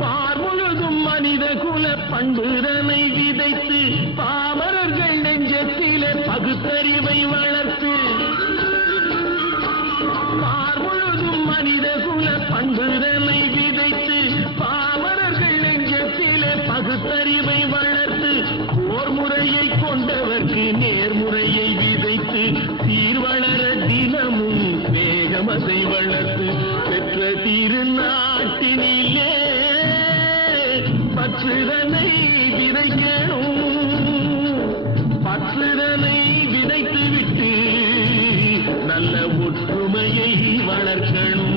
பார் முழுதும் மனித குல பண்புதனை விதைத்து பாமரர்கள் நெஞ்சத்திலே பகுத்தறிவை வளர்த்து பார் முழுதும் மனித குல பண்புதனை விதைத்து பாமரர்கள் நெஞ்சத்திலே பகுத்தறிவை வளர்த்து போர் முறையை கொண்டவர்க்கு நேர்முறையை விதைத்து சீர் வளர தினமும் வேகமதை வளர்த்து பெற்ற திருநாட்டினிலே பற்றுதனை விதைக்கணும் பற்றுதனை விதைத்து விட்டு நல்ல ஒற்றுமையை வளர்க்கணும்